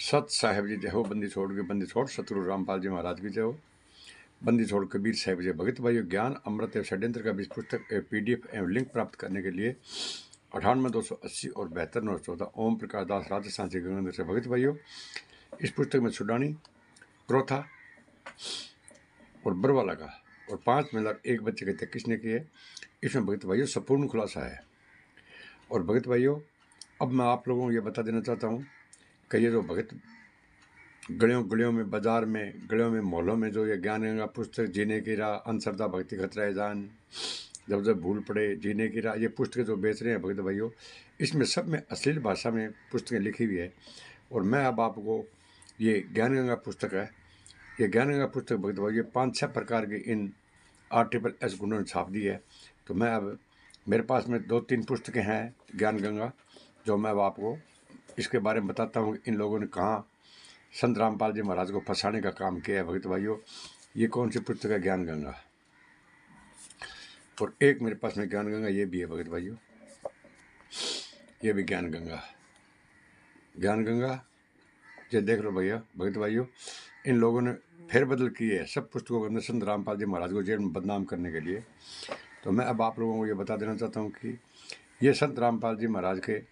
सत साहेब जी जय हो, बंदी छोड़ के बंदी छोड़ सतगुरु रामपाल जी महाराज की जय हो। बंदी छोड़ कबीर साहिब जय। भगत भाइयों, ज्ञान अमृत एवं षड्यंत्र का बीज पुस्तक PDF एवं लिंक प्राप्त करने के लिए 98-280 और 72-914 ओम प्रकाश दास राजस्थान से गंगानगर से। भगत भाइयों, इस पुस्तक में सुडानी, क्रोथा और बरवाला का और 5 महिला 1 बच्चे की हत्या किसने की है, इसमें भगत भाइयों संपूर्ण खुलासा है। और भगत भाइयों, अब मैं आप लोगों को ये बता देना चाहता हूँ कि ये जो भगत गलियों में, बाजार में, गलियों में, मोहल्लों में जो ये ज्ञान गंगा पुस्तक, जीने की राह, अंधश्रद्धा भक्ति खतरा जान, जब जब भूल पड़े, जीने की राह, ये पुस्तकें जो बेच रहे हैं भगत भाइयों, इसमें सब में अश्लील भाषा में पुस्तकें लिखी हुई है। और मैं अब आपको ये ज्ञान गंगा पुस्तक है, ये ज्ञान गंगा पुस्तक भगत भाइयों 5-6 प्रकार की इन RSS गुणों ने छाप दी है। तो मैं अब मेरे पास में 2-3 पुस्तकें हैं ज्ञान गंगा, जो मैं अब आपको इसके बारे में बताता हूँ। इन लोगों ने कहाँ संत रामपाल जी महाराज को फंसाने का काम किया है भगत भाइयों। ये कौन सी पुस्तक है, ज्ञान गंगा। और एक मेरे पास में ज्ञान गंगा ये भी है भगत भाइयों, ये भी ज्ञान गंगा। ज्ञान गंगा ये देख लो भैया भगत भाइयों, इन लोगों ने फेरबदल की है सब पुस्तकों के अंदर संत रामपाल जी महाराज को जेल में बदनाम करने के लिए। तो मैं अब आप लोगों को ये बता देना चाहता हूँ कि ये संत रामपाल जी महाराज के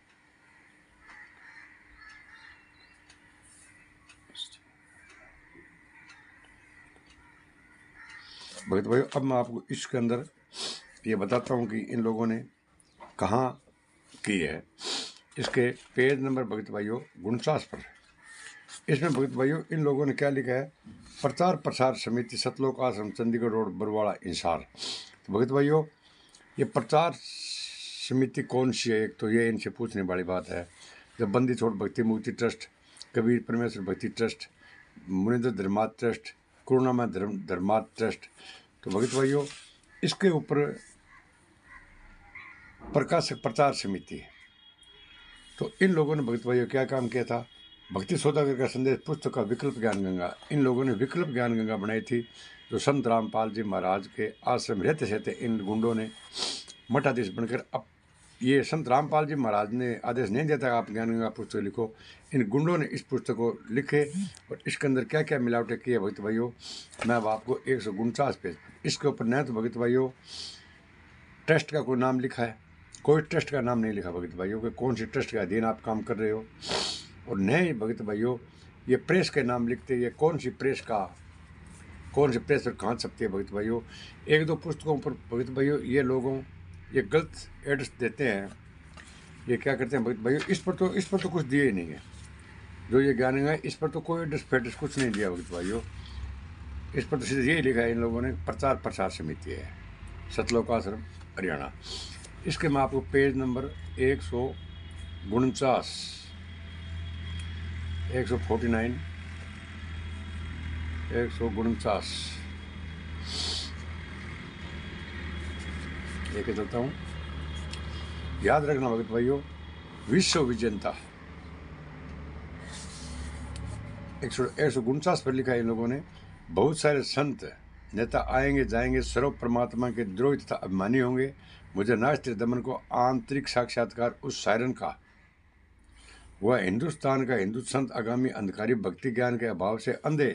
भगत भाइयों, अब मैं आपको इसके अंदर ये बताता हूँ कि इन लोगों ने कहाँ की है। इसके पेज नंबर भगत भाइयों 49 पर, इसमें भगत भाइयों इन लोगों ने क्या लिखा है, प्रचार प्रसार समिति सतलोक आश्रम चंडीगढ़ रोड बरवाड़ा इंसार। तो भगत भाइयों, ये प्रचार समिति कौन सी है, एक तो ये इनसे पूछने वाली बात है। जब बंदी छोड़ भक्ति मुक्ति ट्रस्ट, कबीर परमेश्वर भक्ति ट्रस्ट, मुनिंद्र धर्मार्थ ट्रस्ट, करुणामय धर्मार्थ ट्रस्ट। तो भगत भाइयों, इसके ऊपर प्रकाशक प्रचार समिति। तो इन लोगों ने भगत भाइयों क्या काम किया था, भक्ति सौदागर का संदेश पुस्तक का विकल्प ज्ञान गंगा, इन लोगों ने विकल्प ज्ञान गंगा बनाई थी, जो संत रामपाल जी महाराज के आश्रम रहते रहते इन गुंडों ने मठाधीश बनकर, अब ये संत रामपाल जी महाराज ने आदेश नहीं देता आप ज्ञान गंगा पुस्तक लिखो, इन गुंडों ने इस पुस्तक को लिखे। और इसके अंदर क्या क्या मिलावटें की है भगत भाइयों, मैं अब आपको 149 पेज, इसके ऊपर न तो भगत भाइयों ट्रस्ट का कोई नाम लिखा है, कोई ट्रस्ट का नाम नहीं लिखा भगत भाइयों कि कौन सी ट्रस्ट के अधीन आप काम कर रहे हो। और नहीं भगत भाइयों, ये प्रेस के नाम लिखते, ये कौन सी प्रेस पर कहाँ छपती है भगत भाइयों। 1-2 पुस्तकों पर भगत भाइयों ये लोगों ये गलत एड्रेस देते हैं। ये क्या करते हैं भगत भाइयों, इस पर तो कुछ दिए ही नहीं है, जो ये ज्ञान है इस पर तो कोई एड्रेस फेड्रेस कुछ नहीं दिया भगत भाइयों। इस पर तो सीधे यही लिखा है इन लोगों ने, प्रचार प्रसार समिति है, सतलोक आश्रम हरियाणा। इसके मैं आपको पेज नंबर 149, 149, 149 लेके चलता हूँ। याद रखना भगत भाइयों, विश्व विजेता 149 पर लिखा है इन लोगों ने, बहुत सारे संत नेता आएंगे जाएंगे, सर्व परमात्मा के द्रोही तथा अभिमानी होंगे। मुझे नास्तिर दमन को आंतरिक साक्षात्कार उस सायरन का, वह हिंदुस्तान का हिंदू संत आगामी अंधकारी भक्ति ज्ञान के अभाव से अंधे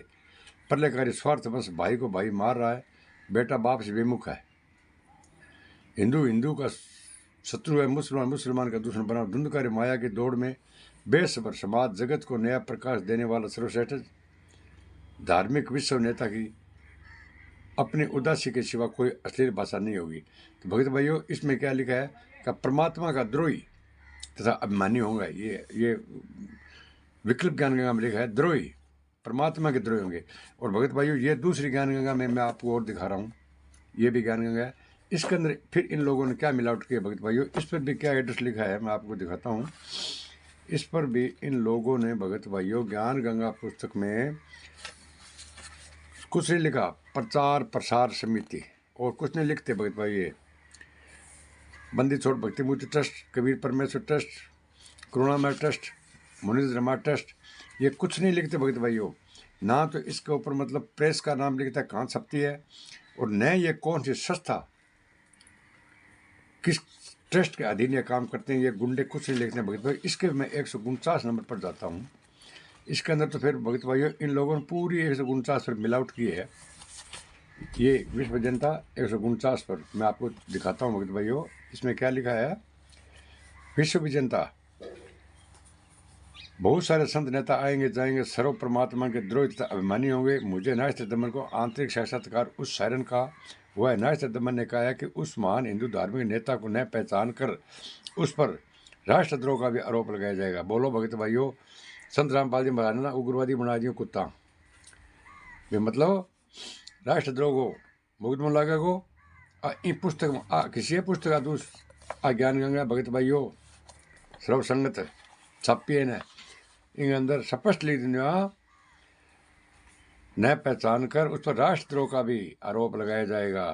प्रलयकारी स्वार्थ बस भाई को भाई मार रहा है, बेटा बाप से विमुख है, हिंदू का शत्रु है, मुसलमान का दुश्मन बना, धुंधकारी माया की दौड़ में बेसबर समाज जगत को नया प्रकाश देने वाला सर्वश्रेष्ठ धार्मिक विश्व नेता की अपनी उदासी के सिवा कोई अश्लील भाषा नहीं होगी। तो भगत भाइयों, इसमें क्या लिखा है कि परमात्मा का द्रोही तथा अभिमानी होगा। ये विकल्प ज्ञान गंगा में लिखा है, द्रोही, परमात्मा के द्रोही होंगे। और भगत भाइयों, ये दूसरी ज्ञान गंगा में मैं आपको और दिखा रहा हूँ, ये भी ज्ञान गंगा है। इसके अंदर फिर इन लोगों ने क्या मिलावट की है भगत भाइयों, इस पर भी क्या एड्रेस लिखा है मैं आपको दिखाता हूँ। इस पर भी इन लोगों ने भगत भाइयों ज्ञान गंगा पुस्तक में कुछ नहीं लिखा, प्रचार प्रसार समिति, और कुछ नहीं लिखते भगत भाई। ये बंदी छोड़ भक्ति मुक्ति ट्रस्ट, कबीर परमेश्वर ट्रस्ट, करुणामय ट्रस्ट, मुनिंद्र धर्मार्थ ट्रस्ट, ये कुछ नहीं लिखते भगत भाइयों। ना तो इसके ऊपर मतलब प्रेस का नाम लिखता है कहाँ छपती है, और न ये कौन सी संस्था किस ट्रस्ट के अधीन ये काम करते हैं, ये गुंडे कुछ नहीं लिखते हैं भगत भाई। इसके मैं 149 नंबर पर जाता हूँ। इसके अंदर तो फिर भगत भाइयों इन लोगों ने पूरी 149 पर मिलावट की है। ये विश्व जनता 149 पर मैं आपको दिखाता हूँ भगत भाइयों, इसमें क्या लिखा है। विश्व जनता, बहुत सारे संत नेता आएंगे जाएंगे, सर्व परमात्मा के द्रोही तथा अभिमानी होंगे। मुझे नास्तिक दमन को आंतरिक साक्षात्कार उस सायरन का हुआ है। नास्तिक दमन ने कहा है कि उस महान हिंदू धार्मिक नेता को न पहचान कर उस पर राष्ट्रद्रोह का भी आरोप लगाया जाएगा। बोलो भगत भाइयों, संत रामपाल जी महाराज ने उग्रवादी बना दियो कुत्ता, वे मतलब राष्ट्रद्रोह को मुकदमा लगा को पुस्तक किसी पुस्तक आदूस ज्ञान गंगा भगत भाइयों सर्व संगत छापी है। इन अंदर स्पष्ट लिख दिया, न पहचान कर उस पर राष्ट्रद्रोह का भी आरोप लगाया जाएगा,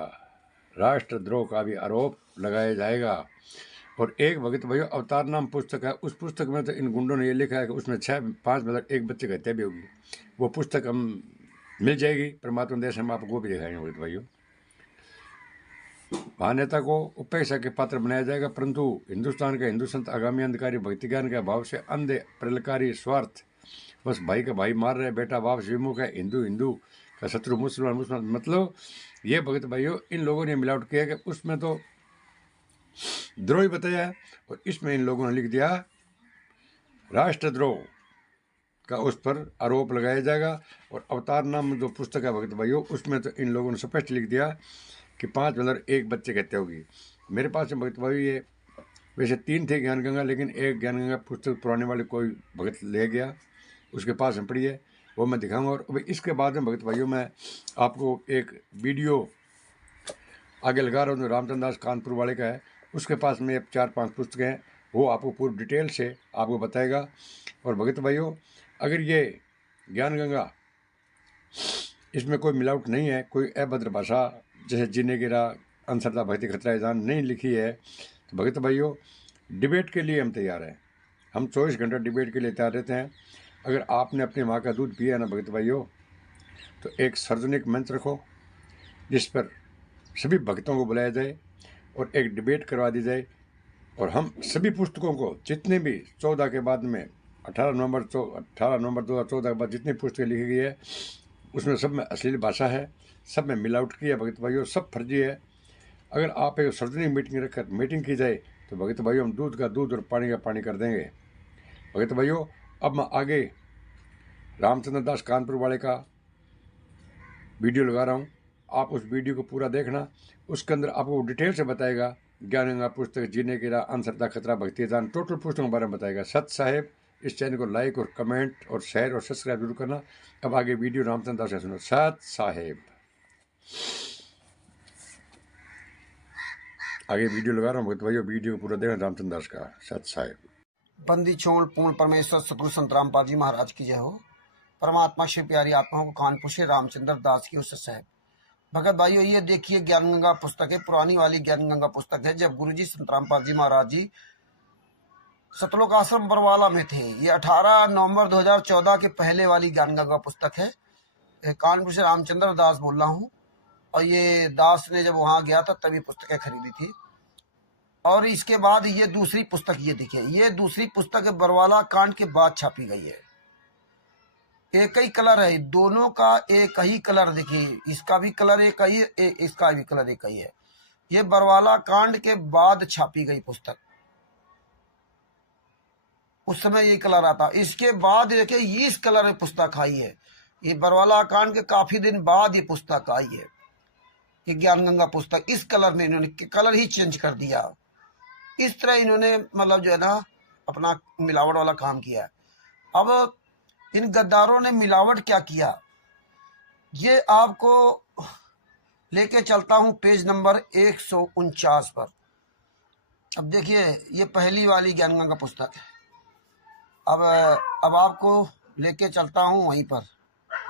राष्ट्रद्रोह का भी आरोप लगाया जाएगा। और एक भगत भाइयों अवतार नाम पुस्तक है, उस पुस्तक में तो इन गुंडों ने ये लिखा है कि उसमें 5 मतलब एक बच्चे की हत्या भी होगी। वो पुस्तक हम मिल जाएगी परमात्मा देश, हम आपको भी दिखाएंगे भगत भाइयों। महानेता को उपेक्षा के पात्र बनाया जाएगा, परंतु हिंदुस्तान के हिंदू संत आगामी अंधकारी भक्ति ज्ञान के अभाव से अंधे प्रलकारी स्वार्थ बस भाई का भाई मार रहे, बेटा बाप से विमुख है, हिंदू हिंदू का शत्रु मुसलमान मुसलमान। मतलब ये भगत भाइयों इन लोगों ने मिलावट किया कि उसमें तो द्रोही बताया है और इसमें इन लोगों ने लिख दिया राष्ट्रद्रोह का उस पर आरोप लगाया जाएगा। और अवतार नाम जो पुस्तक है भगत भाइयों, उसमें तो इन लोगों ने स्पष्ट लिख दिया कि 5 मतलब एक बच्चे की हत्या होगी। मेरे पास में भगत भाइयों ये वैसे 3 थे ज्ञान गंगा, लेकिन एक ज्ञान गंगा पुस्तक पुराने वाले कोई भगत ले गया, उसके पास में पड़ी है, वो मैं दिखाऊंगा। और इसके बाद में भगत भाइयों मैं आपको एक वीडियो आगे लगा रहा हूँ जो रामचंद्र दास कानपुर वाले का है, उसके पास में 4-5 पुस्तकें हैं, वो आपको पूरी डिटेल से आपको बताएगा। और भगत भाइयों अगर ये ज्ञान गंगा इसमें कोई मिलावट नहीं है, कोई अभद्र भाषा जैसे जीने की राह, अंधश्रद्धा भक्ति खतरा ईजान नहीं लिखी है, तो भगत भाइयों डिबेट के लिए हम तैयार हैं। हम 24 घंटा डिबेट के लिए तैयार रहते हैं। अगर आपने अपनी माँ का दूध पिया है ना भगत भाइयों, तो एक सार्वजनिक मंच रखो जिस पर सभी भक्तों को बुलाया जाए और एक डिबेट करवा दी जाए। और हम सभी पुस्तकों को जितने भी 14 के बाद में 18 नवंबर 2014 के बाद जितनी पुस्तकें लिखी गई है उसमें सब में अश्लील भाषा है, सब में मिलावट की है भगत भाइयों, सब फर्जी है। अगर आप एक सार्वजनिक मीटिंग रखकर मीटिंग की जाए तो भगत भाइयों हम दूध का दूध और पानी का पानी कर देंगे। भगत भाइयों अब मैं आगे रामचंद्र दास कानपुर वाले का वीडियो लगा रहा हूँ, आप उस वीडियो को पूरा देखना। उसके अंदर आपको डिटेल से बताएगा ज्ञान गंगा पुस्तक, जीने की राह, अंधश्रद्धा खतरा भक्ति दान, टोटल पुस्तकों के बारे में बताएगा। सत साहेब इस चैनल को लाइक और कमेंट और शेयर और सब्सक्राइब जरूर करना। अब आगे वीडियो रामचंद्र दास का सुनो। सत साहेब आगे वीडियो लगा रहा हूँ भगत भाइयों, वीडियो को पूरा देखना रामचंद्र दास का। सत साहेब। बंदी छोड़ पूर्ण परमेश्वर सतगुरु संत रामपाल जी महाराज की जय हो। परमात्मा शिव प्यारी आत्माओं को कानपुर से रामचंद्र दास की उस साहब। भगत भाइयों ये देखिए ज्ञान गंगा पुस्तक है, पुरानी वाली ज्ञान गंगा पुस्तक है, जब गुरुजी संत रामपाल जी महाराज जी सतलोक आश्रम बरवाला में थे। ये 18 नवंबर 2014 के पहले वाली ज्ञान गंगा पुस्तक है। कानपुर से रामचंद्र दास बोल रहा हूँ। और ये दास ने जब वहां गया था तभी पुस्तकें खरीदी थी। और इसके बाद ये दूसरी पुस्तक, ये देखिए ये दूसरी पुस्तक बरवाला कांड के बाद छापी गई है। एक ही कलर है, दोनों का एक ही कलर, देखिए इसका भी कलर एक ही, इसका भी कलर एक ही है। ये बरवाला कांड के बाद छापी गई पुस्तक, उस समय ये कलर आता। इसके बाद देखिए इस कलर में पुस्तक आई है। ये बरवाला कांड के काफी दिन बाद ये पुस्तक आई है, ये ज्ञान गंगा पुस्तक। इस कलर में इन्होंने कलर ही चेंज कर दिया। इस तरह इन्होंने मतलब जो है ना अपना मिलावट वाला काम किया है। अब इन गद्दारों ने मिलावट क्या किया, ये आपको लेके चलता हूं पेज नंबर 149 पर। अब देखिए ये पहली वाली ज्ञान गंगा पुस्तक है। अब आपको लेके चलता हूं वहीं पर।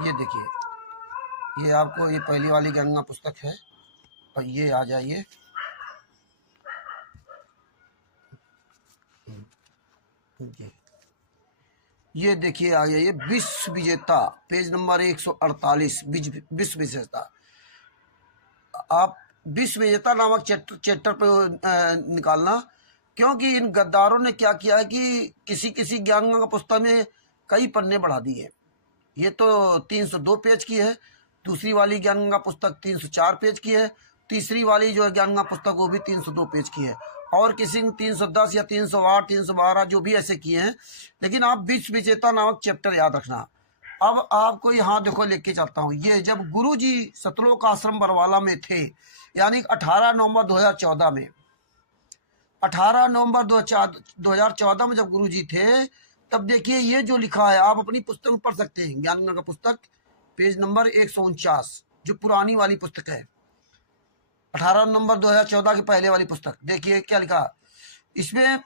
ये देखिए ये आपको ये पहली वाली ज्ञान गंगा पुस्तक है। और ये आ जाइए, ये देखिए आ गया ये विश्व विजेता, पेज नंबर 148 विश्व विजेता। आप विश्व विजेता नामक चैप्टर पे निकालना, क्योंकि इन गद्दारों ने क्या किया है कि किसी ज्ञान गंगा पुस्तक में कई पन्ने बढ़ा दिए। ये तो 302 पेज की है, दूसरी वाली ज्ञान गंगा पुस्तक 304 पेज की है, तीसरी वाली जो है ज्ञान गंगा पुस्तक वो भी 302 पेज की है, और किसी ने 310 या 308 312 जो भी ऐसे किए हैं। लेकिन आप विश्व विजेता नामक चैप्टर याद रखना। अब आपको यहाँ देखो लेके चलता हूँ। ये जब गुरु जी सतलोक आश्रम बरवाला में थे, यानी 18 नवंबर 2014 में, 18 नवंबर 2014 में जब गुरु जी थे, तब देखिए ये जो लिखा है आप अपनी पुस्तक में पढ़ सकते हैं। ज्ञान गंगा पुस्तक पेज नंबर 149 जो पुरानी वाली पुस्तक है, 18 नवंबर 2014 की पहले वाली पुस्तक। देखिए क्या लिखा इसमें।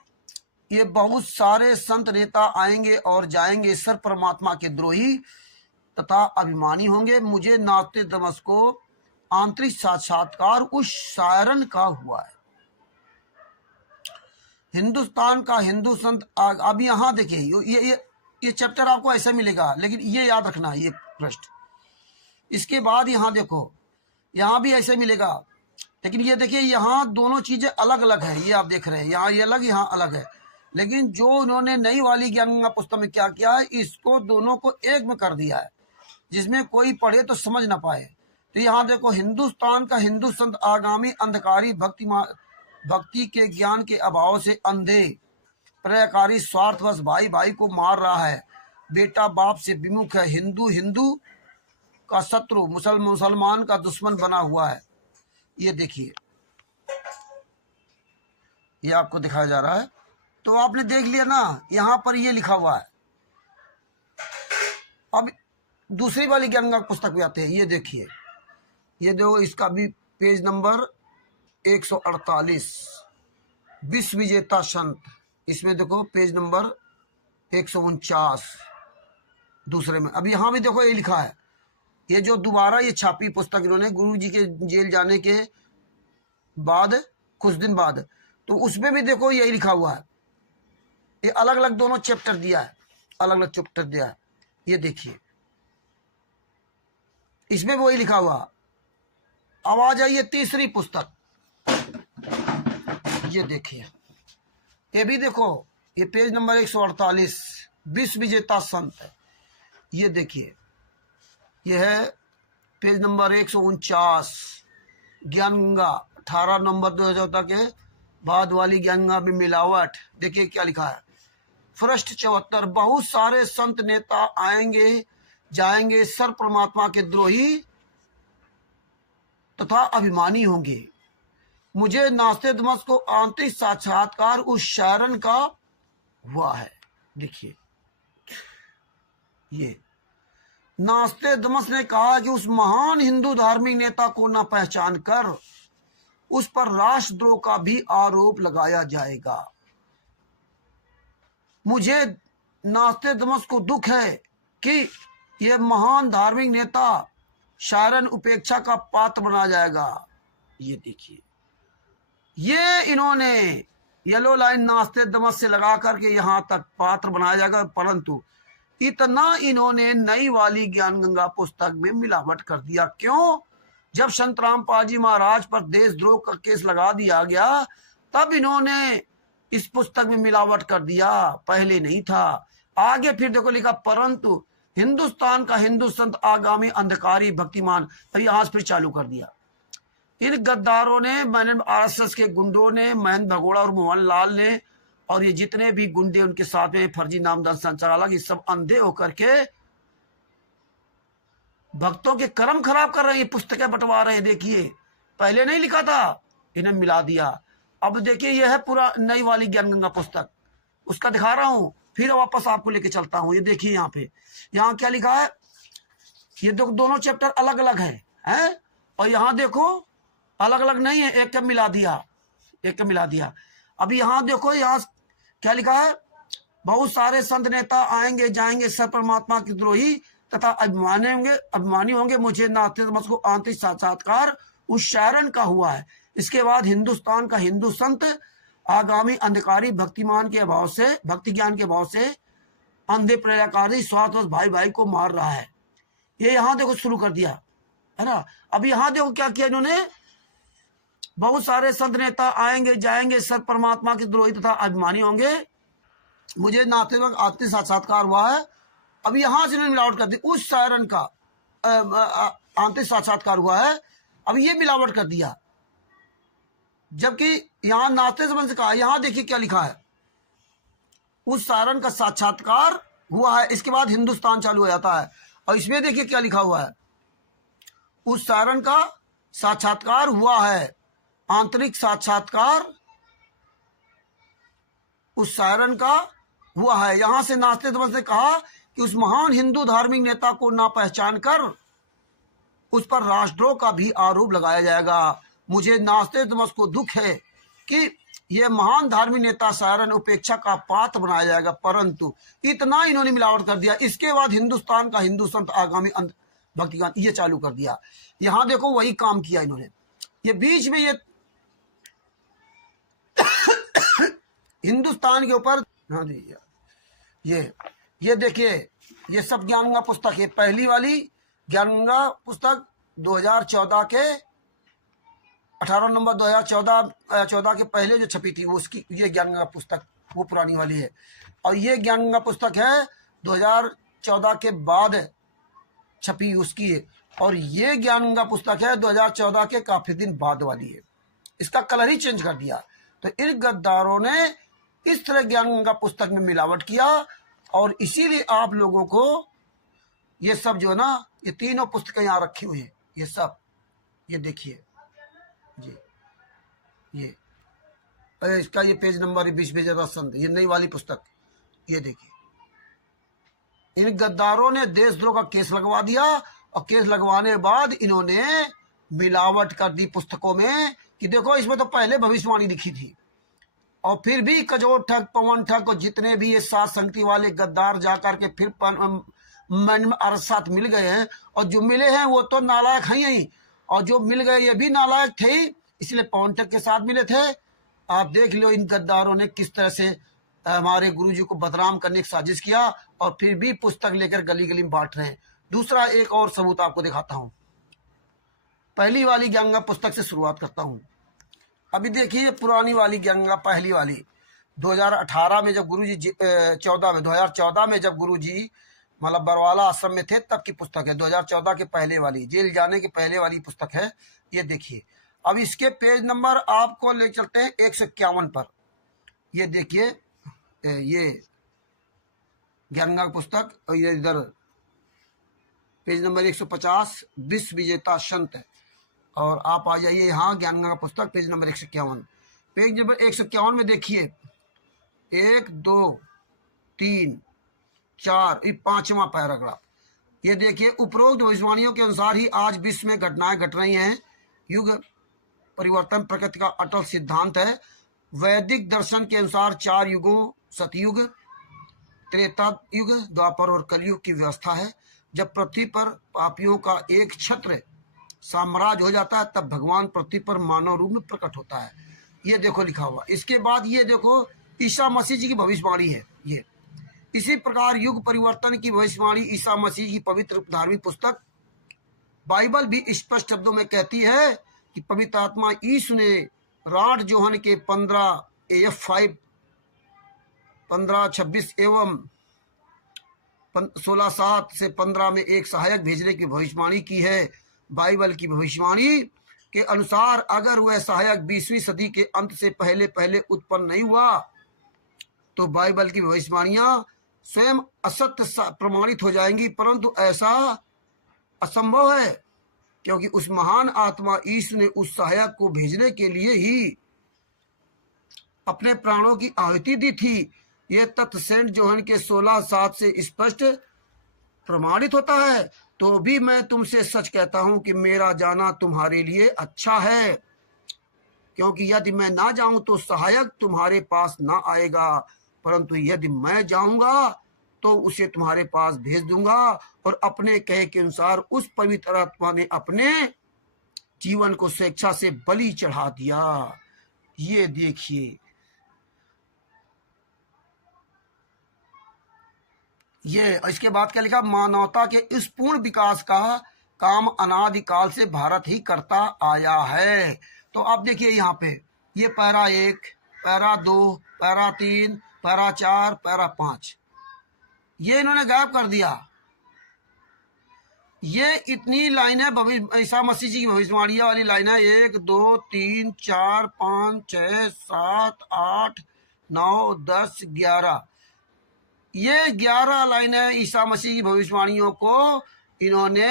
ये बहुत सारे संत नेता आएंगे और जाएंगे, सर परमात्मा के द्रोही तथा अभिमानी होंगे। मुझे नास्तिदमस को आंतरिक साक्षात्कार उस शायरन का हुआ है। हिंदुस्तान का हिंदू संत अब यहाँ देखिए ये चैप्टर आपको ऐसा मिलेगा, लेकिन ये याद रखना ये पृष्ठ। इसके बाद यहाँ देखो, यहाँ भी ऐसे मिलेगा, लेकिन ये देखिए यहाँ दोनों चीजें अलग अलग है। ये आप देख रहे हैं, यहाँ ये अलग, यहाँ अलग है। लेकिन जो उन्होंने नई वाली ज्ञान गंगा पुस्तक में क्या किया है, इसको दोनों को एक में कर दिया है, जिसमें कोई पढ़े तो समझ ना पाए। तो यहाँ देखो, हिंदुस्तान का हिंदू संत आगामी अंधकारी भक्ति के ज्ञान के अभाव से अंधे प्रलयकारी स्वार्थवश भाई भाई को मार रहा है। बेटा बाप से विमुख है। हिंदू हिंदू का शत्रु, मुसलमान का दुश्मन बना हुआ है। ये देखिए, ये आपको दिखाया जा रहा है। तो आपने देख लिया ना, यहाँ पर ये लिखा हुआ है। अब दूसरी वाली ज्ञान गंगा पुस्तक में आते हैं। ये देखिए, ये देखो, इसका भी पेज नंबर 148 विश्व विजेता संत। इसमें देखो पेज नंबर 149 दूसरे में। अब यहाँ भी देखो ये लिखा है। ये जो दोबारा ये छापी पुस्तक इन्होंने गुरु जी के जेल जाने के बाद कुछ दिन बाद, तो उसमें भी देखो यही लिखा हुआ है। ये अलग अलग दोनों चैप्टर दिया है, अलग अलग चैप्टर दिया है। ये देखिए, इसमें वही लिखा हुआ। अब आ जाइए तीसरी पुस्तक। ये देखिए, ये भी देखो, ये पेज नंबर 148 विश्व विजेता संत है। ये देखिए, ये है पेज नंबर 149 ज्ञान गंगा 18 नवंबर 2014 के बाद वाली ज्ञान गंगा में मिलावट। देखिए क्या लिखा है। पृष्ठ 74 बहुत सारे संत नेता आएंगे जाएंगे, सर परमात्मा के द्रोही तथा अभिमानी होंगे। मुझे नास्तिदमस को आंतरिक साक्षात्कार उस शायरन का हुआ है। देखिए, ये नास्तिदमस ने कहा कि उस महान हिंदू धार्मिक नेता को न पहचान कर उस पर राष्ट्रद्रोह का भी आरोप लगाया जाएगा। मुझे नास्तिदमस को दुख है कि यह महान धार्मिक नेता शायरन उपेक्षा का पात्र बना जाएगा। ये देखिए, ये इन्होंने येलो लाइन नास्तिदमस से लगा करके यहां तक पात्र बनाया जाएगा। परंतु इतना इन्होंने नई वाली ज्ञान गंगा पुस्तक में मिलावट कर दिया। क्यों? जब संत रामपाल जी महाराज पर देशद्रोह का केस लगा दिया गया, तब इन्होंने इस पुस्तक में मिलावट कर दिया, पहले नहीं था। आगे फिर देखो लिखा, परंतु हिंदुस्तान का हिंदू संत आगामी अंधकारी भक्तिमान। पर यहां से फिर चालू कर दिया। इन गद्दारों ने, मैंने आरएसएस के गुंडों ने, महेंद्र भगोड़ा और मोहन लाल ने, और ये जितने भी गुंडे उनके साथ में फर्जी नामदार संचालक, ये सब अंधे होकर के भक्तों के कर्म खराब कर रहे हैं, पुस्तकें बंटवा रहे हैं। देखिए, पहले नहीं लिखा था, इन्हें मिला दिया। अब देखिए, यह है पूरा नई वाली ज्ञान गंगा पुस्तक, उसका दिखा रहा हूं। फिर वापस आपको लेके चलता हूं। ये देखिए, यहाँ पे यहाँ क्या लिखा है। ये दोनों चैप्टर अलग अलग हैं, और यहाँ देखो अलग अलग नहीं है, एक का मिला दिया, एक का मिला दिया। अब यहाँ देखो, यहाँ क्या लिखा है। बहुत सारे संत नेता आएंगे जाएंगे, सर परमात्मा के द्रोही तथा अभिमानी होंगे। मुझे नास्तिदमस को आंतरिक साक्षात्कार उस शायरन का हुआ है। इसके बाद हिंदुस्तान का हिंदू संत आगामी अंधकारी भक्तिमान के अभाव से, भक्ति ज्ञान के अभाव से अंधे प्रलयकारी स्वार्थवश भाई भाई को मार रहा है। ये यहाँ देखो शुरू कर दिया है ना। अब यहाँ देखो क्या किया इन्होंने। बहुत सारे संत नेता आएंगे जाएंगे, सर परमात्मा के द्रोही तथा अभिमानी होंगे। मुझे नास्तिक आत्मिक साक्षात्कार हुआ है अब यहां से इन्होंने मिलावट कर दी, उस सायरन का आंतरिक साक्षात्कार हुआ है, अब ये मिलावट कर दिया, जबकि यहां नाते संबंध से कहा। यहां देखिए क्या लिखा है, उस सायरन का साक्षात्कार हुआ है, इसके बाद हिंदुस्तान चालू हो जाता है। और इसमें देखिए क्या लिखा हुआ है, उस सायरन का साक्षात्कार हुआ है, आंतरिक साक्षात्कार उस सायरन का हुआ है। यहां से नास्ते तमस ने कहा कि उस महान हिंदू धार्मिक नेता को ना पहचान कर उस पर राष्ट्रद्रोह का भी आरोप लगाया जाएगा। मुझे नास्ते तमस को दुख है कि यह महान धार्मिक नेता सायरन उपेक्षा का पात्र बनाया जाएगा, परंतु इतना इन्होंने मिलावट कर दिया। इसके बाद हिंदुस्तान का हिंदू संत आगामी अंत भक्तिगान ये चालू कर दिया। यहां देखो वही काम किया इन्होंने। ये बीच में ये हिंदुस्तान के ऊपर, हाँ जी, ये देखिए, ये सब ज्ञानगंगा पुस्तक है। पहली वाली ज्ञानगंगा पुस्तक 2014 के 18 नवंबर 2014 के पहले जो छपी थी वो उसकी, ये ज्ञानगंगा पुस्तक वो पुरानी वाली है। और ये ज्ञानगंगा पुस्तक है 2014 के बाद छपी उसकी है। और ये ज्ञानगंगा पुस्तक है 2014 के काफी दिन बाद वाली है। इसका कलर ही चेंज कर दिया। तो इन गद्दारों ने इस तरह ज्ञानगंगा पुस्तक में मिलावट किया, और इसीलिए आप लोगों को ये सब जो है ना, ये तीनों पुस्तकें यहाँ रखी हुई हैं, ये सब, ये देखिए जी, ये इसका ये पेज नंबर 20 पे ज्यादा संत, ये नई वाली पुस्तक, ये देखिए। इन गद्दारों ने देशद्रोह का केस लगवा दिया, और केस लगवाने के बाद इन्होंने मिलावट कर दी पुस्तकों में कि देखो इसमें तो पहले भविष्यवाणी लिखी थी। और फिर भी कजोर ठग, पवन ठग और जितने भी ये सात संगति वाले गद्दार जाकर के फिर मन में अरसात मिल गए हैं, और जो मिले हैं वो तो नालायक हैं ही, और जो मिल गए ये भी नालायक थे ही, इसलिए पवन ठग के साथ मिले थे। आप देख लो इन गद्दारों ने किस तरह से हमारे गुरुजी को बदनाम करने की साजिश किया, और फिर भी पुस्तक लेकर गली गली में बांट रहे हैं। दूसरा एक और सबूत आपको दिखाता हूं। पहली वाली ज्ञानगंगा पुस्तक से शुरुआत करता हूं। अभी देखिए पुरानी वाली ज्ञानगंगा, पहली वाली 2018 में जब गुरुजी 2014 में जब गुरुजी मतलब बरवाला आश्रम में थे तब की पुस्तक है। 2014 के पहले वाली, जेल जाने के पहले वाली पुस्तक है। ये देखिए, अब इसके पेज नंबर आपको ले चलते हैं 151 पर। ये देखिए, ये ज्ञानगंगा पुस्तक, और ये इधर पेज नंबर 150 विश्व विजेता संत, और आप आ जाइए यहाँ ज्ञानगंगा पुस्तक पेज नंबर 151। पेज नंबर 151 में देखिए 1, 2, 3, 4, ये 5वां पैराग्राफ। ये देखिए, उपरोक्त भविष्यवाणियों के अनुसार ही आज विश्व में घटनाएं घट रही हैं। युग परिवर्तन प्रकृति का अटल सिद्धांत है। वैदिक दर्शन के अनुसार 4 युगों, सतयुग, त्रेता युग, द्वापर और कलयुग की व्यवस्था है। जब पृथ्वी पर पापियों का एक छत्र साम्राज्य हो जाता है तब भगवान पृथ्वी पर मानव रूप में प्रकट होता है। ये देखो लिखा हुआ। इसके बाद ये देखो ईसा मसीह जी की भविष्यवाणी है। ये इसी प्रकार युग परिवर्तन की भविष्यवाणी ईसा मसीह की पवित्र धार्मिक पुस्तक बाइबल भी स्पष्ट शब्दों में कहती है कि पवित्र आत्मा यीशु ने रॉड जोहन के 15 AF5 15:26 एवं 16:7 से 15 में एक सहायक भेजने की भविष्यवाणी की है। बाइबल की भविष्यवाणी के अनुसार अगर वह सहायक 20वीं सदी के अंत से पहले पहले उत्पन्न नहीं हुआ तो बाइबल की भविष्यवाणियां स्वयं असत्य प्रमाणित हो जाएंगी, परंतु ऐसा असंभव है क्योंकि उस महान आत्मा ईश्वर ने उस सहायक को भेजने के लिए ही अपने प्राणों की आहुति दी थी। यह तथ्य सेंट जोहन के 16:7 से स्पष्ट प्रमाणित होता है। तो भी मैं तुमसे सच कहता हूं कि मेरा जाना तुम्हारे लिए अच्छा है, क्योंकि यदि मैं ना जाऊं तो सहायक तुम्हारे पास ना आएगा, परंतु यदि मैं जाऊंगा तो उसे तुम्हारे पास भेज दूंगा। और अपने कहे के अनुसार उस पवित्र आत्मा ने अपने जीवन को स्वेच्छा से बलि चढ़ा दिया। ये देखिए, ये इसके बाद क्या लिखा, मानवता के इस पूर्ण विकास का काम अनादिकाल से भारत ही करता आया है। तो आप देखिए यहाँ पे ये para 1, para 2, para 3, para 4, para 5, ये इन्होंने गायब कर दिया। ये इतनी लाइनें ईसा मसीह जी की भविष्यवाणियां वाली लाइन है, 1 2 3 4 5 6 7 8 9 10 11, ये 11 लाइनें ईसा मसीह की भविष्यवाणियों को इन्होंने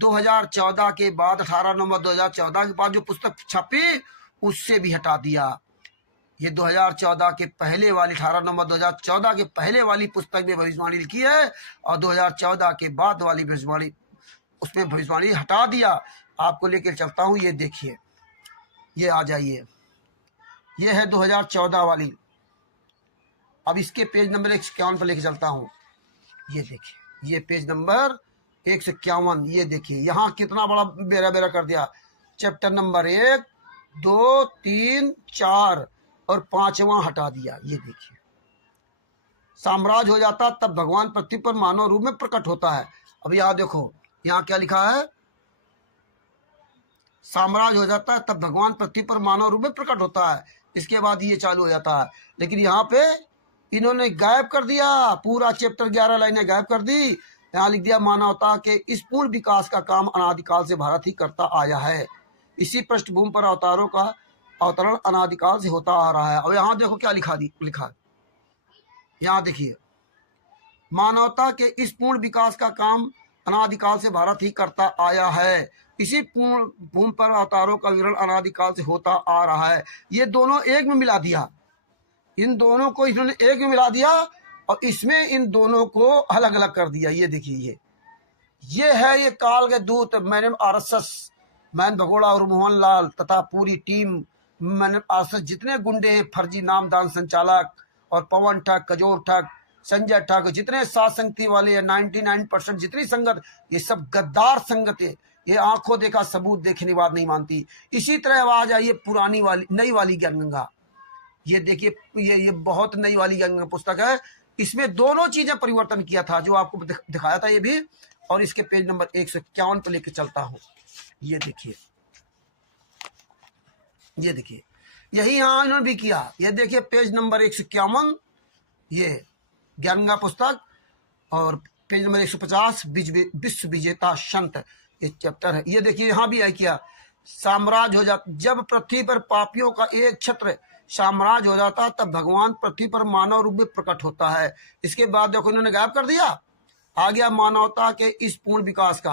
2014 के बाद 18 नवंबर 2014 के बाद जो पुस्तक छपी उससे भी हटा दिया। ये 2014 के पहले वाली 18 नवंबर 2014 के पहले वाली पुस्तक में भविष्यवाणी लिखी है और 2014 के बाद वाली भविष्यवाणी उसमें भविष्यवाणी हटा दिया। आपको लेकर चलता हूं, ये देखिए, ये आ जाइए, ये है 2014 वाली। अब इसके पेज नंबर 151 पर लेके चलता हूं। ये देखिए, ये पेज नंबर 151, ये देखिए यहाँ कितना बड़ा बेरा बेरा कर दिया। चैप्टर नंबर 1 2 3 4 और 5वां हटा दिया। ये देखिए, साम्राज्य हो जाता तब भगवान पृथ्वी पर मानव रूप में प्रकट होता है। अब यहाँ देखो, यहाँ क्या लिखा है, साम्राज्य हो जाता है तब भगवान पृथ्वी पर मानव रूप में प्रकट होता है। इसके बाद ये चालू हो जाता है, लेकिन यहाँ पे इन्होंने गायब कर दिया, पूरा चैप्टर 11 लाइनें गायब कर दी। यहाँ लिख दिया, मानवता के इस पूर्ण विकास का काम अनादिकाल से भारत ही करता आया है। इसी पृष्ठभूमि पर अवतारों का अवतरण अनादिकाल से होता आ रहा है। और यहाँ देखो क्या लिखा है, यहाँ देखिए, मानवता के इस पूर्ण विकास का काम अनादिकाल से भारत ही करता आया है। इसी पूर्ण भूमि पर अवतारों का विवरण अनादिकाल से होता आ रहा है। ये दोनों एक में मिला दिया, इन दोनों को इन्होंने एक में मिला दिया और इसमें इन दोनों को अलग अलग कर दिया। ये देखिए, ये है ये काल के दूत मैंने RSS, मैन भगोड़ा और मोहन लाल तथा पूरी टीम मैंने RSS, जितने गुंडे हैं, फर्जी नामदान संचालक और पवन ठग, कजोर ठग, संजय ठग, जितने सात संगति वाले हैं, 99% जितनी संगत, ये सब गद्दार संगत है। ये आंखों देखा सबूत देखने बात नहीं मानती। इसी तरह आवाज आई है पुरानी वाली, नई वाली ज्ञानगंगा। ये देखिए, ये बहुत नई वाली ज्ञानगंगा पुस्तक है। इसमें दोनों चीजें परिवर्तन किया था, जो आपको दिखाया था ये भी। और इसके पेज नंबर 151 पे लेके चलता हूं। ये देखिए, ये देखिए, यही यहाँ इन्होंने भी किया। ये देखिए पेज नंबर 151, ये ज्ञानगंगा पुस्तक, और पेज नंबर 150 विश्व विजेता संत, ये चैप्टर है। ये देखिए यहाँ भी किया, साम्राज्य हो जाता जब पृथ्वी पर पापियों का एक छत्र साम्राज्य हो जाता तब भगवान पृथ्वी पर मानव रूप में प्रकट होता है। इसके बाद देखो इन्होंने गायब कर दिया, आ गया मानवता के इस पूर्ण विकास का।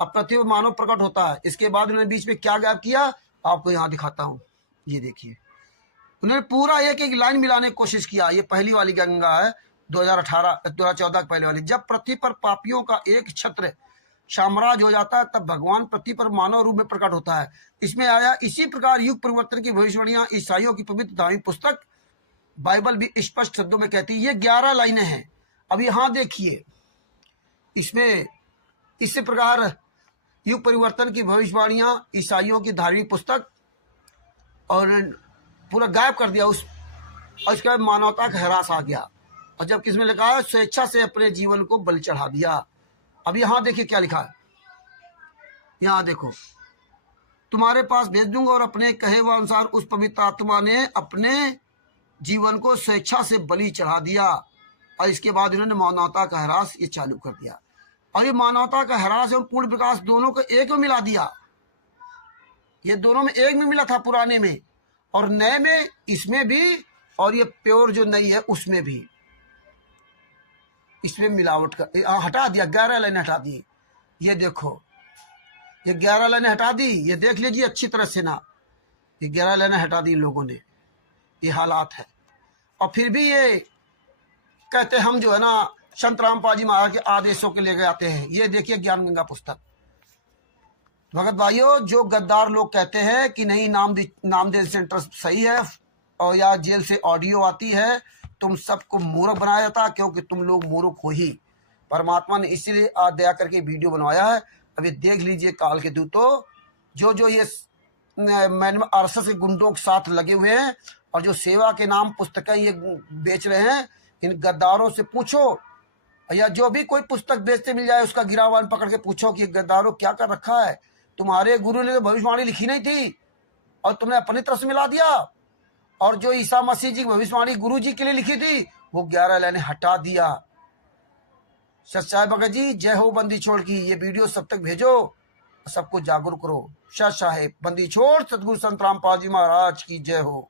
अब पृथ्वी पर मानव प्रकट होता है। इसके बाद उन्होंने बीच में क्या गायब किया, आपको यहाँ दिखाता हूँ। ये देखिए, उन्होंने पूरा एक एक लाइन मिलाने की कोशिश किया। ये पहली वाली गंगा है, 2014 की पहले वाली। जब पृथ्वी पर पापियों का एक छत्र साम्राज्य हो जाता है तब भगवान पृथ्वी पर मानव रूप में प्रकट होता है। इसमें आया इसी प्रकार युग परिवर्तन की भविष्यवाणियां ईसाइयों की पवित्र धार्मिक पुस्तक बाइबल भी स्पष्ट शब्दों में कहती है। ये 11 लाइनें हैं। अब यहाँ देखिए, इसमें इसी प्रकार युग परिवर्तन की भविष्यवाणियां ईसाइयों की धार्मिक पुस्तक, और पूरा गायब कर दिया उस, और इसके बाद मानवता का ह्रास आ गया। और जब किसमें लिखा है, स्वेच्छा से अपने जीवन को बलि चढ़ा दिया। अब यहाँ देखिए क्या लिखा है, यहाँ देखो, तुम्हारे पास भेज दूंगा और अपने कहे हुए अनुसार उस पवित्र आत्मा ने अपने जीवन को स्वेच्छा से बलि चढ़ा दिया। और इसके बाद इन्होंने मानवता का ह्रास ये चालू कर दिया। और ये मानवता का ह्रास एवं पूर्ण विकास दोनों को एक में मिला दिया। ये दोनों में एक में मिला था, पुराने में और नए में, इसमें भी, और ये प्योर जो नई है उसमें भी, इसमें मिलावट कर हटा दिया। 11 लाइनें हटा दी। ये देखो, ये 11 लाइनें हटा दी। ये देख लीजिए अच्छी तरह से ना, ये 11 लाइनें हटा दी लोगों ने। ये हालात है। और फिर भी ये कहते हम जो है ना संत रामपाल जी महाराज के आदेशों के लेके आते हैं। ये देखिए ज्ञानगंगा पुस्तक। भगत भाइयों, जो गद्दार लोग कहते हैं कि नहीं नामदेव सेंटर सही है और या जेल से ऑडियो आती है, तुम सबको मूर्ख बनाया जाता, क्योंकि तुम लोग मूर्ख हो ही। परमात्मा ने इसीलिए आज दया करके वीडियो बनवाया है। अभी देख लीजिए काल के दूतों, जो ये मैंने RSS के गुंडों के साथ लगे हुए हैं और जो सेवा के नाम पुस्तकें ये बेच रहे हैं, इन गद्दारों से पूछो, या जो भी कोई पुस्तक बेचते मिल जाए उसका गिरावान पकड़ के पूछो कि गद्दारों क्या कर रखा है। तुम्हारे गुरु ने तो भविष्यवाणी लिखी नहीं थी और तुमने अपनी तरफ से मिला दिया। और जो ईसा मसीह जी की भविष्यवाणी गुरु जी के लिए लिखी थी, वो 11 लाइनें हटा दिया। सच्चाई भगत जी जय हो बंदी छोड़ की। ये वीडियो सब तक भेजो, सबको जागरूक करो। साहेब बंदी छोड़ सतगुरु संत रामपाल जी महाराज की जय हो।